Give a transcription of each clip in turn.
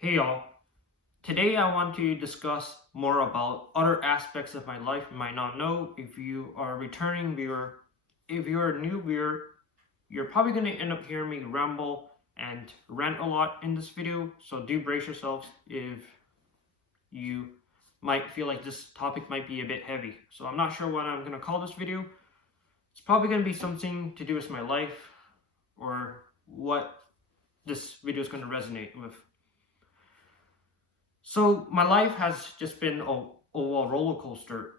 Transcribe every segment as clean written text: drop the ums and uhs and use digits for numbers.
Hey y'all, today I want to discuss more about other aspects of my life you might not know. If you are a returning viewer, if you're a new viewer, you're probably going to end up hearing me ramble and rant a lot in this video, so do brace yourselves if you might feel like this topic might be a bit heavy. So I'm not sure what I'm going to call this video. It's probably going to be something to do with my life or what this video is going to resonate with. So my life has just been a roller coaster.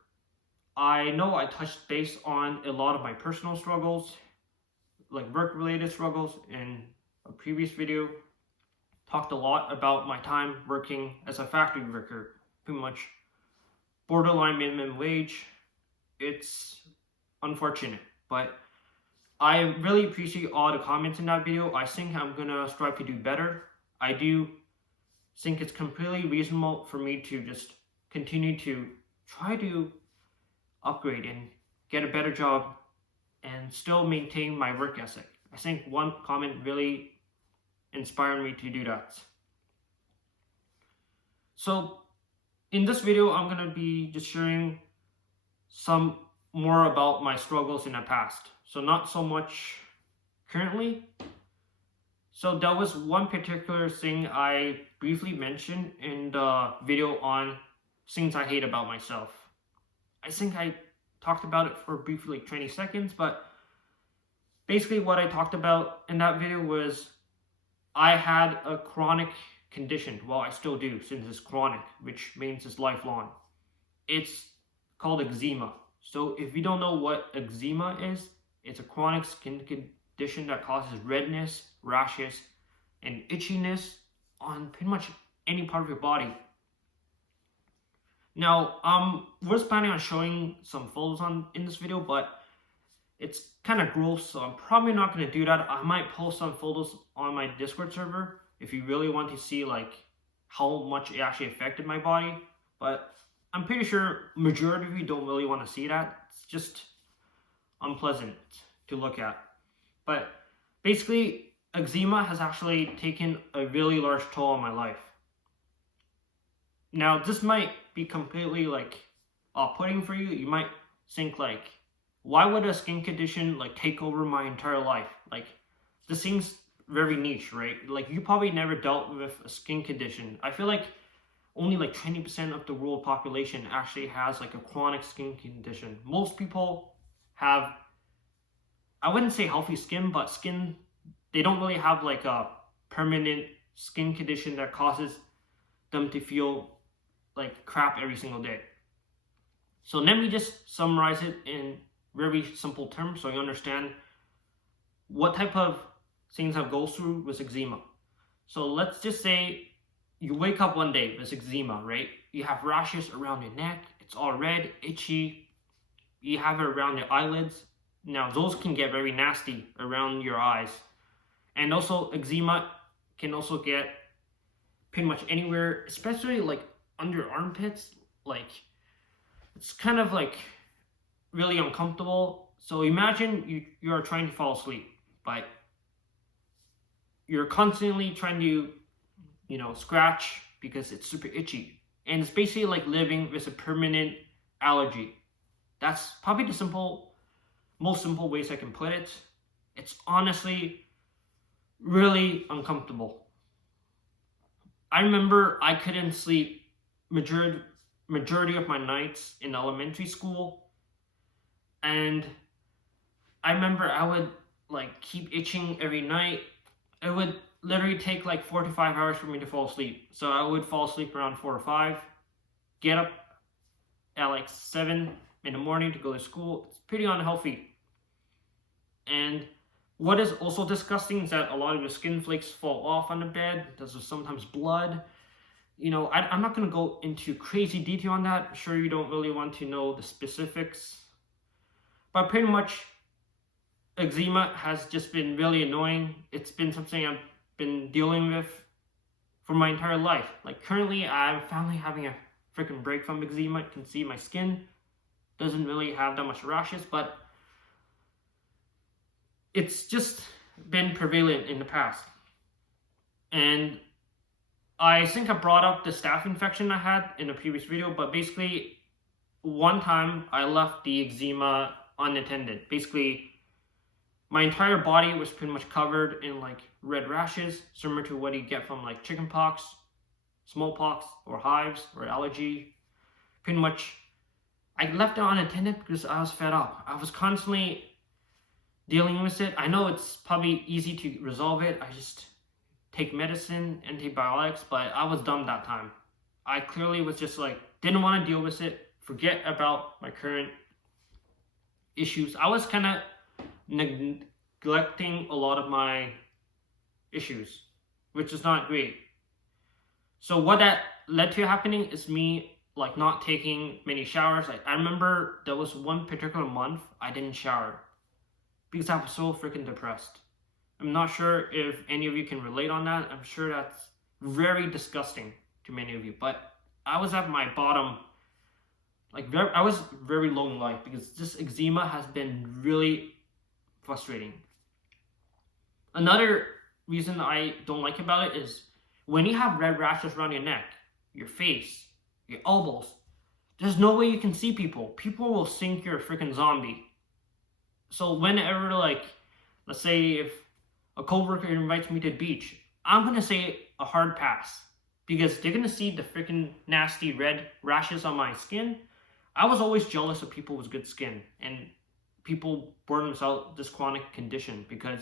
I know I touched base on a lot of my personal struggles, like work-related struggles in a previous video. Talked a lot about my time working as a factory worker, pretty much borderline minimum wage. It's unfortunate, but I really appreciate all the comments in that video. I think I'm gonna strive to do better. I do think it's completely reasonable for me to just continue to try to upgrade and get a better job and still maintain my work ethic. I think one comment really inspired me to do that. So in this video, I'm going to be just sharing some more about my struggles in the past. So not so much currently. So that was one particular thing I briefly mentioned in the video on things I hate about myself. I think I talked about it for briefly like 20 seconds, but basically what I talked about in that video was I had a chronic condition. Well, I still do since it's chronic, which means it's lifelong. It's called eczema. So if you don't know what eczema is, it's a chronic skin condition that causes redness, rashes, and itchiness on pretty much any part of your body. Now, was planning on showing some photos in this video, but it's kind of gross, so I'm probably not going to do that. I might post some photos on my Discord server if you really want to see like how much it actually affected my body. But I'm pretty sure majority of you don't really want to see that. It's just unpleasant to look at. But basically, eczema has actually taken a really large toll on my life. Now, this might be completely like off-putting for you. You might think like, why would a skin condition like take over my entire life? Like, this seems very niche, right? Like, you probably never dealt with a skin condition. I feel like only like 20% of the world population actually has like a chronic skin condition. Most people have, I wouldn't say healthy skin, but skin, they don't really have like a permanent skin condition that causes them to feel like crap every single day. So let me just summarize it in very simple terms so you understand what type of things I go through with eczema. So let's just say you wake up one day with eczema, right? You have rashes around your neck, it's all red, itchy, you have it around your eyelids. Now those can get very nasty around your eyes. And also eczema can also get pretty much anywhere, especially like under armpits. Like, it's kind of like really uncomfortable. So imagine you are trying to fall asleep, but you're constantly trying to, scratch because it's super itchy. And it's basically like living with a permanent allergy. That's probably the most simple ways I can put it. It's honestly really uncomfortable. I remember I couldn't sleep majority of my nights in elementary school, and I remember I would like keep itching every night. It would literally take like 4 to 5 hours for me to fall asleep. So I would fall asleep around 4 or 5, get up at like 7 in the morning to go to school. It's pretty unhealthy. And what is also disgusting is that a lot of your skin flakes fall off on the bed. There's sometimes blood. I'm not going to go into crazy detail on that. I'm sure you don't really want to know the specifics. But pretty much, eczema has just been really annoying. It's been something I've been dealing with for my entire life. Like, currently, I'm finally having a freaking break from eczema. You can see my skin doesn't really have that much rashes, but it's just been prevalent in the past. And I think I brought up the staph infection I had in a previous video, but basically, one time I left the eczema unattended. Basically, my entire body was pretty much covered in like red rashes, similar to what you get from like chickenpox, smallpox, or hives, or allergy. Pretty much, I left it unattended because I was fed up. I was constantly dealing with it. I know it's probably easy to resolve it. I just take medicine, antibiotics, but I was dumb that time. I clearly was just like, didn't want to deal with it, forget about my current issues. I was kind of neglecting a lot of my issues, which is not great. So what that led to happening is me like not taking many showers. Like I remember there was one particular month I didn't shower because I was so freaking depressed. I'm not sure if any of you can relate on that. I'm sure that's very disgusting to many of you, but I was at my bottom. Like I was very low in life because this eczema has been really frustrating. Another reason I don't like about it is when you have red rashes around your neck, your face, your elbows, there's no way you can see people. People will think you're a freaking zombie. So whenever, like, let's say if a coworker invites me to the beach, I'm gonna say a hard pass because they're gonna see the freaking nasty red rashes on my skin. I was always jealous of people with good skin and people burn themselves this chronic condition because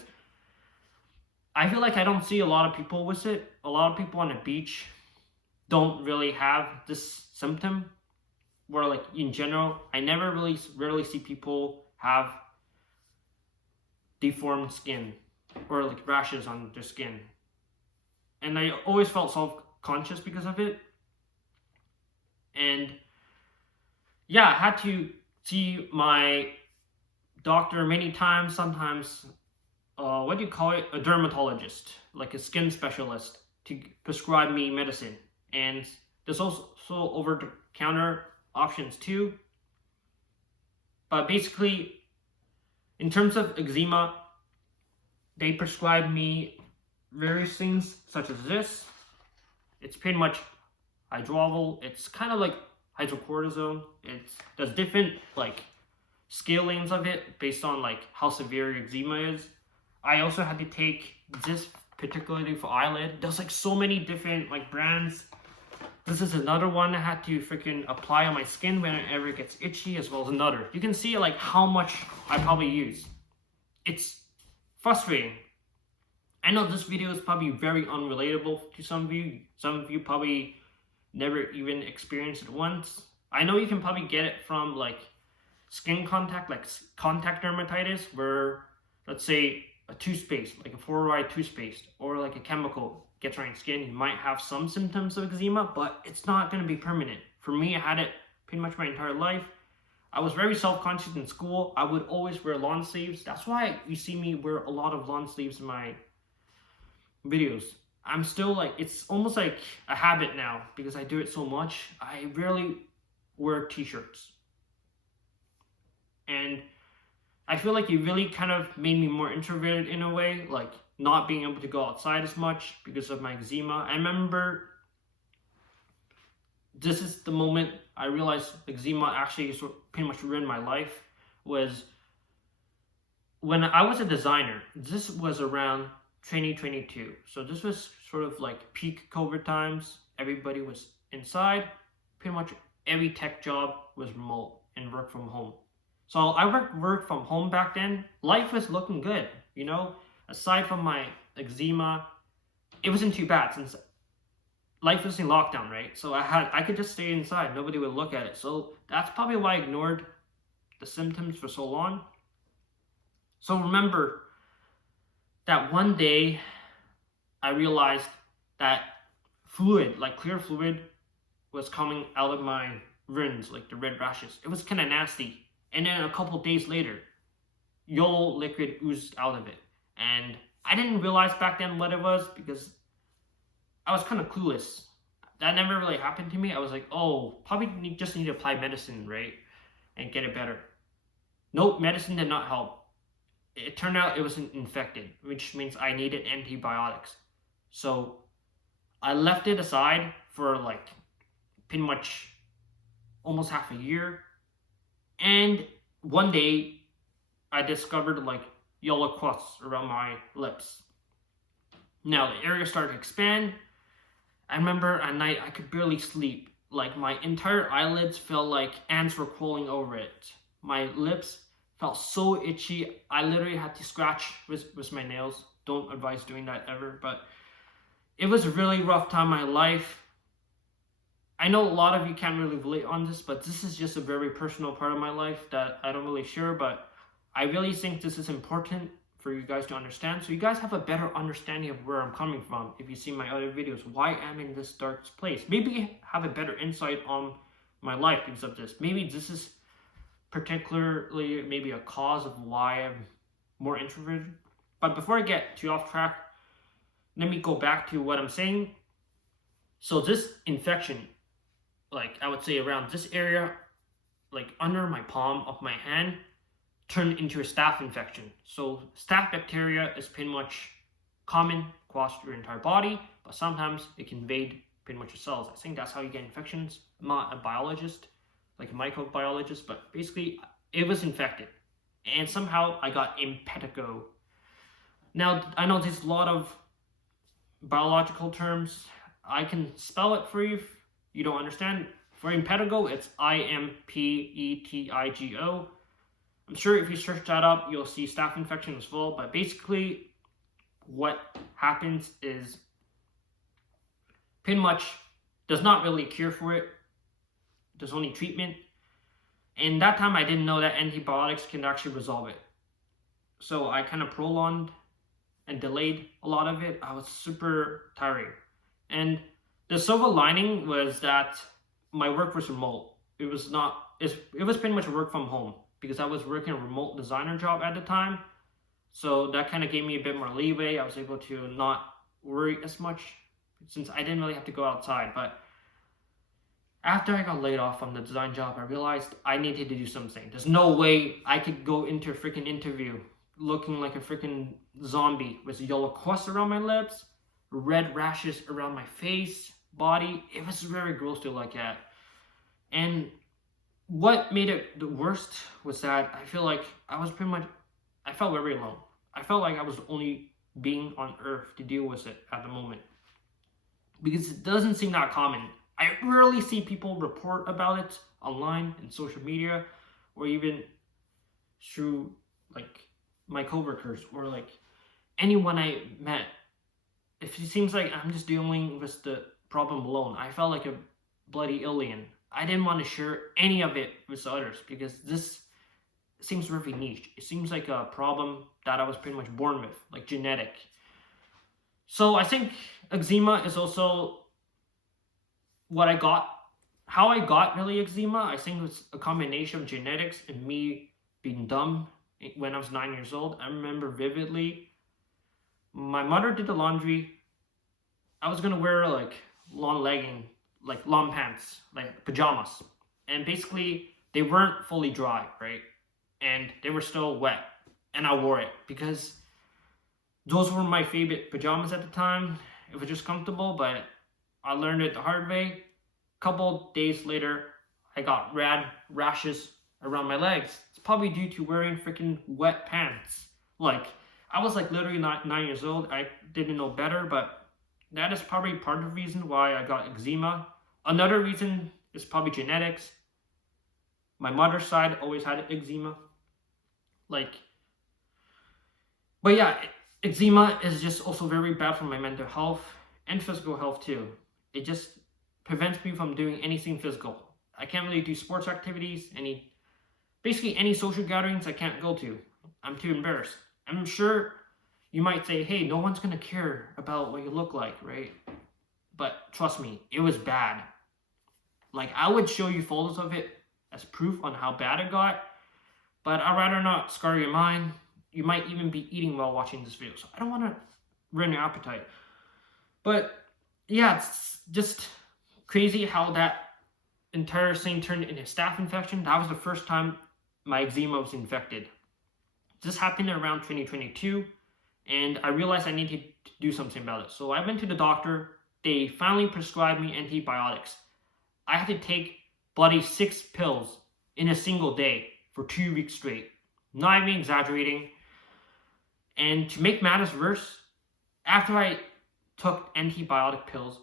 I feel like I don't see a lot of people with it. A lot of people on the beach don't really have this symptom. Where like in general, I never really rarely see people have deformed skin or like rashes on their skin. And I always felt self-conscious because of it. And yeah, I had to see my doctor many times, sometimes, what do you call it? A dermatologist, like a skin specialist, to prescribe me medicine. And there's also over-the-counter options too. But basically, in terms of eczema, they prescribe me various things such as this. It's pretty much hydrolol. It's kind of like hydrocortisone. There's different like scalings of it based on like how severe your eczema is. I also had to take this particularly for eyelid. There's like so many different like brands. This is another one I had to freaking apply on my skin whenever it gets itchy, as well as another. You can see like how much I probably use. It's frustrating. I know this video is probably very unrelatable to some of you. Some of you probably never even experienced it once. I know you can probably get it from like skin contact, like contact dermatitis, where let's say a toothpaste, like a fluoride toothpaste, or like a chemical gets on your skin, you might have some symptoms of eczema, but it's not going to be permanent. For me, I had it pretty much my entire life. I was very self-conscious in school. I would always wear lawn sleeves. That's why you see me wear a lot of lawn sleeves in my videos. I'm still like, it's almost like a habit now because I do it so much. I rarely wear t-shirts. And I feel like it really kind of made me more introverted in a way, like not being able to go outside as much because of my eczema. I remember this is the moment I realized eczema actually sort of pretty much ruined my life, was when I was a designer. This was around 2022. So this was sort of like peak COVID times. Everybody was inside. Pretty much every tech job was remote and work from home. So I worked from home back then. Life was looking good, you know. Aside from my eczema, it wasn't too bad since life was in lockdown, right? So I could just stay inside. Nobody would look at it. So that's probably why I ignored the symptoms for so long. So remember that one day I realized that fluid, like clear fluid, was coming out of my wounds, like the red rashes. It was kind of nasty. And then a couple days later, yellow liquid oozed out of it. And I didn't realize back then what it was because I was kind of clueless. That never really happened to me. I was like, oh, probably just need to apply medicine, right? And get it better. Nope, medicine did not help. It turned out it was infected, which means I needed antibiotics. So I left it aside for like pretty much almost half a year. And one day I discovered like yellow crusts around my lips. Now the area started to expand. I remember at night I could barely sleep. Like my entire eyelids felt like ants were crawling over it. My lips felt so itchy. I literally had to scratch with my nails. Don't advise doing that ever, but it was a really rough time in my life. I know a lot of you can't really relate on this, but this is just a very personal part of my life that I don't really share, but I really think this is important for you guys to understand, so you guys have a better understanding of where I'm coming from. If you see my other videos, why I'm in this dark place, maybe have a better insight on my life because of this. Maybe this is particularly maybe a cause of why I'm more introverted. But before I get too off track, let me go back to what I'm saying. So this infection, like I would say around this area, like under my palm of my hand, turned into a staph infection. So staph bacteria is pretty much common across your entire body, but sometimes it can invade pretty much your cells. I think that's how you get infections. I'm not a biologist, like a microbiologist, but basically it was infected. And somehow I got impetigo. Now, I know there's a lot of biological terms. I can spell it for you if you don't understand. For impetigo, it's IMPETIGO. I'm sure if you search that up, you'll see staph infection as well. But basically, what happens is pretty much there's not really a cure for it. There's only treatment. And that time I didn't know that antibiotics can actually resolve it. So I kind of prolonged and delayed a lot of it. I was super tiring. And the silver lining was that my work was remote. It was pretty much work from home because I was working a remote designer job at the time. So that kind of gave me a bit more leeway. I was able to not worry as much since I didn't really have to go outside. But after I got laid off from the design job, I realized I needed to do something. There's no way I could go into a freaking interview looking like a freaking zombie with yellow crust around my lips, red rashes around my face, body. It was very gross to look at. And what made it the worst was that I feel like I felt very alone. I felt like I was the only being on earth to deal with it at the moment. Because it doesn't seem that common. I rarely see people report about it online in social media or even through like my coworkers or like anyone I met. It seems like I'm just dealing with the problem alone. I felt like a bloody alien. I didn't want to share any of it with others because this seems very niche. It seems like a problem that I was pretty much born with, like genetic. So I think eczema is also what I got. How I got really eczema, I think it was a combination of genetics and me being dumb when I was 9 years old. I remember vividly, my mother did the laundry. I was gonna wear like long legging, like long pants, like pajamas. And basically they weren't fully dry, right? And they were still wet. And I wore it because those were my favorite pajamas at the time. It was just comfortable, but I learned it the hard way. A couple days later, I got rashes around my legs. It's probably due to wearing freaking wet pants. Like, I was like literally not 9 years old. I didn't know better, but that is probably part of the reason why I got eczema. Another reason is probably genetics. My mother's side always had eczema. But yeah, eczema is just also very bad for my mental health and physical health too. It just prevents me from doing anything physical. I can't really do sports activities, basically any social gatherings I can't go to. I'm too embarrassed. I'm sure you might say, hey, no one's gonna care about what you look like, right? But trust me, it was bad. Like, I would show you photos of it as proof on how bad it got, but I'd rather not scar your mind. You might even be eating while watching this video, so I don't want to ruin your appetite. But yeah, it's just crazy how that entire thing turned into a staph infection. That was the first time my eczema was infected. This happened around 2022, and I realized I needed to do something about it. So I went to the doctor. they finally prescribed me antibiotics. I had to take bloody 6 pills in a single day for 2 weeks straight. Not even exaggerating. And to make matters worse, after I took antibiotic pills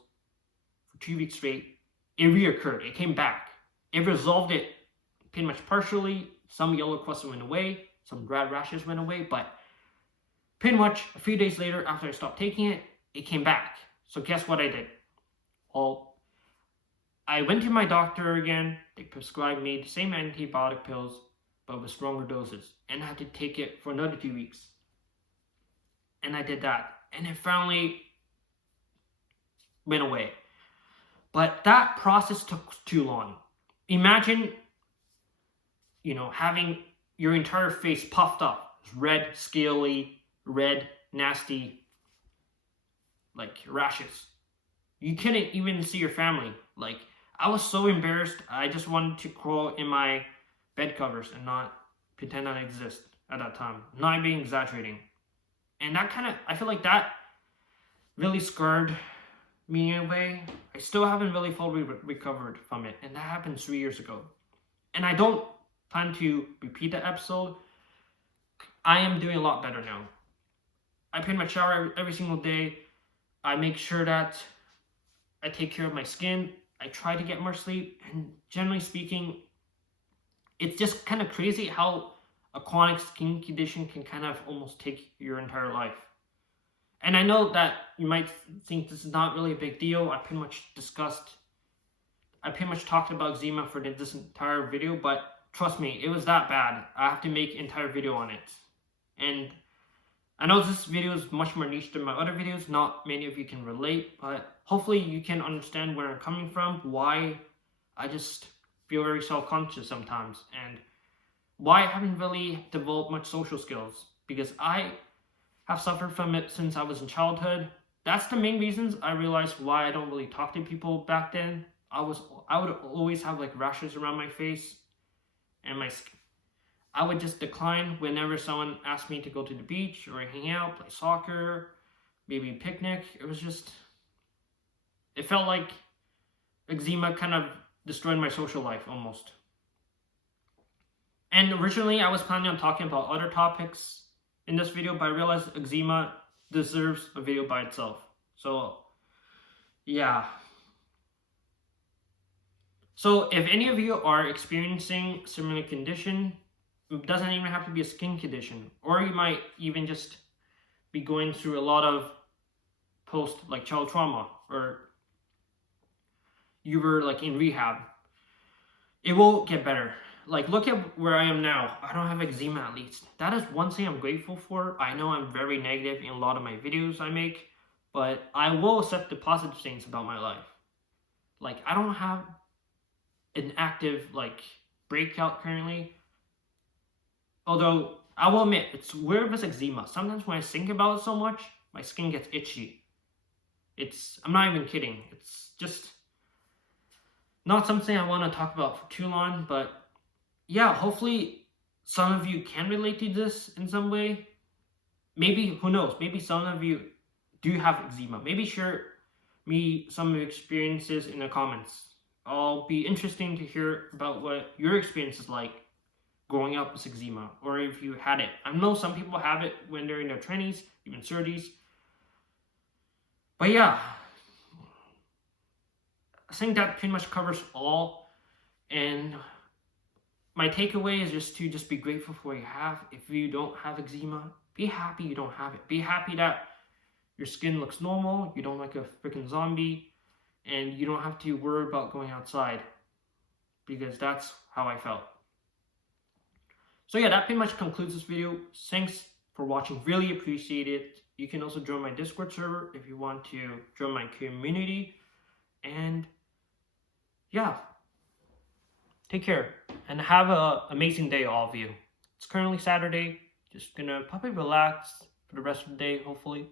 for 2 weeks straight, it reoccurred. It came back. It resolved it pretty much partially. Some yellow crusts went away, some red rashes went away, but pretty much a few days later after I stopped taking it, it came back. So guess what I did? Well, I went to my doctor again. They prescribed me the same antibiotic pills, but with stronger doses. And I had to take it for another 2 weeks. And I did that. And it finally went away. But that process took too long. Imagine, having your entire face puffed up. Red, scaly, red, nasty, like rashes. You couldn't even see your family. Like, I was so embarrassed. I just wanted to crawl in my bed covers and not pretend I exist at that time. Not being exaggerating. And I feel like that really scarred me in a way. I still haven't really fully recovered from it. And that happened 3 years ago. And I don't plan to repeat that episode. I am doing a lot better now. I pretty much shower every single day. I make sure that I take care of my skin. I try to get more sleep. And generally speaking, it's just kind of crazy how a chronic skin condition can kind of almost take your entire life. And I know that you might think this is not really a big deal. I pretty much talked about eczema for this entire video, but trust me, it was that bad. I have to make an entire video on it. And I know this video is much more niche than my other videos. Not many of you can relate, but hopefully you can understand where I'm coming from, why I just feel very self-conscious sometimes, and why I haven't really developed much social skills, because I have suffered from it since I was in childhood. That's the main reasons I realized why I don't really talk to people back then. I would always have like rashes around my face and my skin. I would just decline whenever someone asked me to go to the beach or hang out, play soccer, maybe picnic. It felt like eczema kind of destroyed my social life almost. And originally I was planning on talking about other topics in this video, but I realized eczema deserves a video by itself. So, yeah. So if any of you are experiencing similar condition, it doesn't even have to be a skin condition, or you might even just be going through a lot of child trauma, or you were like in rehab, it will get better. Like, look at where I am now. I don't have eczema, at least. That is one thing I'm grateful for. I know I'm very negative in a lot of my videos I make, but I will accept the positive things about my life. Like, I don't have an active breakout currently. Although, I will admit, it's weird with eczema. Sometimes when I think about it so much, my skin gets itchy. I'm not even kidding. It's just not something I want to talk about for too long, but yeah, hopefully some of you can relate to this in some way. Maybe, who knows, maybe some of you do have eczema. Maybe share me some of your experiences in the comments. I'll be interesting to hear about what your experience is like growing up with eczema, or if you had it. I know some people have it when they're in their 20s, even 30s. But yeah, I think that pretty much covers all. And my takeaway is just to be grateful for what you have. If you don't have eczema, be happy you don't have it. Be happy that your skin looks normal, you don't look like a freaking zombie, and you don't have to worry about going outside, because that's how I felt. So yeah, that pretty much concludes this video. Thanks for watching, really appreciate it. You can also join my Discord server if you want to join my community. And yeah, take care and have an amazing day, all of you. It's currently Saturday. Just gonna probably relax for the rest of the day, hopefully.